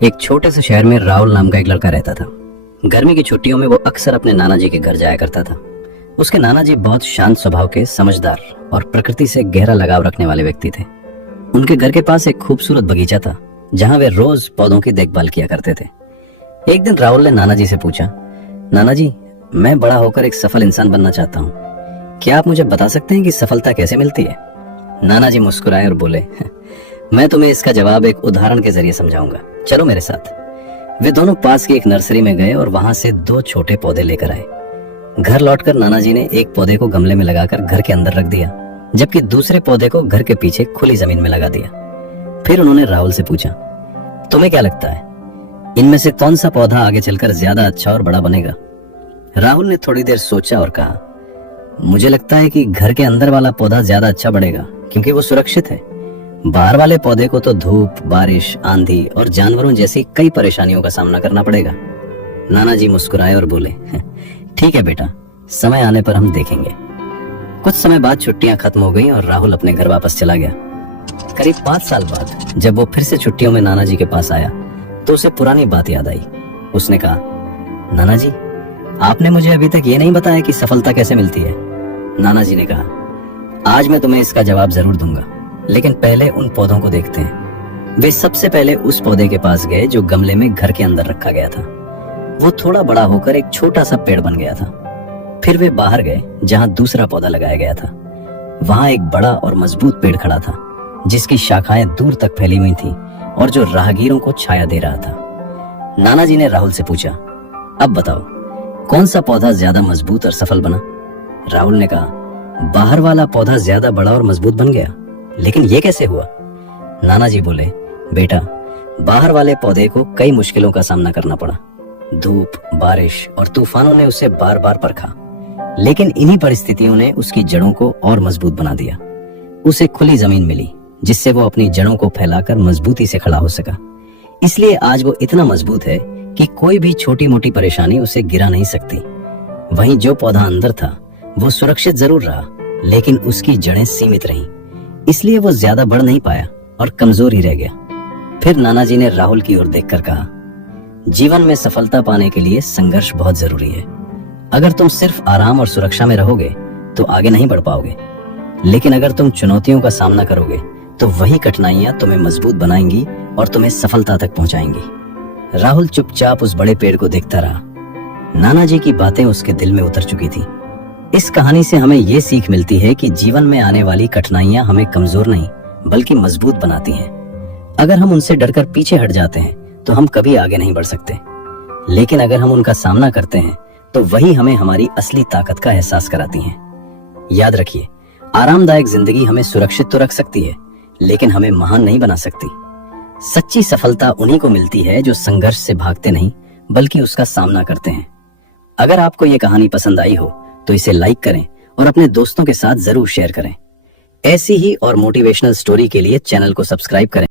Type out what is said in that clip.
एक छोटे से शहर में राहुल नाम का एक लड़का रहता था। गर्मी की छुट्टियों में वो अक्सर अपने नाना जी के घर जाया करता था। उसके नाना जी बहुत शांत स्वभाव के, समझदार और प्रकृति से गहरा लगाव रखने वाले व्यक्ति थे। उनके घर के पास एक खूबसूरत बगीचा था जहां वे रोज पौधों की देखभाल किया करते थे। एक दिन राहुल ने नाना जी से पूछा, नाना जी, मैं बड़ा होकर एक सफल इंसान बनना चाहता हूँ। क्या आप मुझे बता सकते हैं कि सफलता कैसे मिलती है? नाना जी मुस्कुराए और बोले, मैं तुम्हें इसका जवाब एक उदाहरण के जरिए समझाऊंगा, चलो मेरे साथ। वे दोनों पास की एक नर्सरी में गए और वहां से 2 छोटे पौधे लेकर आए। घर लौटकर नाना जी ने एक पौधे को गमले में लगाकर घर के अंदर रख दिया, जबकि दूसरे पौधे को घर के पीछे खुली जमीन में लगा दिया। फिर उन्होंने राहुल से पूछा, तुम्हें क्या लगता है, इनमें से कौन सा पौधा आगे चलकर ज्यादा अच्छा और बड़ा बनेगा? राहुल ने थोड़ी देर सोचा और कहा, मुझे लगता है कि घर के अंदर वाला पौधा ज्यादा अच्छा बढ़ेगा, क्योंकि वो सुरक्षित है। बाहर वाले पौधे को तो धूप, बारिश, आंधी और जानवरों जैसी कई परेशानियों का सामना करना पड़ेगा। नाना जी मुस्कुराए और बोले, ठीक है बेटा, समय आने पर हम देखेंगे। कुछ समय बाद छुट्टियां खत्म हो गईं और राहुल अपने घर वापस चला गया। करीब 5 साल बाद जब वो फिर से छुट्टियों में नाना जी के पास आया तो उसे पुरानी बात याद आई। उसने कहा, नाना जी, आपने मुझे अभी तक ये नहीं बताया कि सफलता कैसे मिलती है। नाना जी ने कहा, आज मैं तुम्हें इसका जवाब जरूर दूंगा, लेकिन पहले उन पौधों को देखते हैं। वे सबसे पहले उस पौधे के पास गए जो गमले में घर के अंदर रखा गया था। वो थोड़ा बड़ा होकर एक छोटा सा पेड़ बन गया था। फिर वे बाहर गए जहां दूसरा पौधा लगाया गया था। वहां एक बड़ा और मजबूत पेड़ खड़ा था, जिसकी शाखाएं दूर तक फैली हुई थी और जो राहगीरों को छाया दे रहा था। नाना जी ने राहुल से पूछा, अब बताओ, कौन सा पौधा ज्यादा मजबूत और सफल बना? राहुल ने कहा, बाहर वाला पौधा ज्यादा बड़ा और मजबूत बन गया, लेकिन ये कैसे हुआ? नाना जी बोले, बेटा, बाहर वाले पौधे को कई मुश्किलों का सामना करना पड़ा। धूप, बारिश और तूफानों ने उसे बार बार परखा, लेकिन इन्हीं परिस्थितियों ने उसकी जड़ों को और मजबूत बना दिया। उसे खुली जमीन मिली, जिससे वो अपनी जड़ों को फैलाकर मजबूती से खड़ा हो सका। इसलिए आज वो इतना मजबूत है कि कोई भी छोटी मोटी परेशानी उसे गिरा नहीं सकती। वहीं जो पौधा अंदर था वो सुरक्षित जरूर रहा, लेकिन उसकी जड़ें सीमित रहीं, इसलिए वो ज्यादा बढ़ नहीं पाया और कमजोर ही रह गया। फिर नाना जी ने राहुल की ओर देखकर कहा, जीवन में सफलता पाने के लिए संघर्ष बहुत जरूरी है। अगर तुम सिर्फ आराम और सुरक्षा में रहोगे तो आगे नहीं बढ़ पाओगे, लेकिन अगर तुम चुनौतियों का सामना करोगे तो वही कठिनाइयां तुम्हें मजबूत बनाएंगी और तुम्हें सफलता तक पहुंचाएंगी। राहुल चुपचाप उस बड़े पेड़ को देखता रहा। नाना जी की बातें उसके दिल में उतर चुकी थी। इस कहानी से हमें ये सीख मिलती है कि जीवन में आने वाली कठिनाइयां हमें कमजोर नहीं बल्कि मजबूत बनाती हैं। अगर हम उनसे डरकर पीछे हट जाते हैं तो हम कभी आगे नहीं बढ़ सकते, लेकिन अगर हम उनका सामना करते हैं तो वही हमें हमारी असली ताकत का एहसास कराती हैं। याद रखिए, आरामदायक जिंदगी हमें सुरक्षित तो रख सकती है, लेकिन हमें महान नहीं बना सकती। सच्ची सफलता उन्हीं को मिलती है जो संघर्ष से भागते नहीं बल्कि उसका सामना करते हैं। अगर आपको ये कहानी पसंद आई हो तो इसे लाइक करें और अपने दोस्तों के साथ जरूर शेयर करें। ऐसी ही और मोटिवेशनल स्टोरी के लिए चैनल को सब्सक्राइब करें।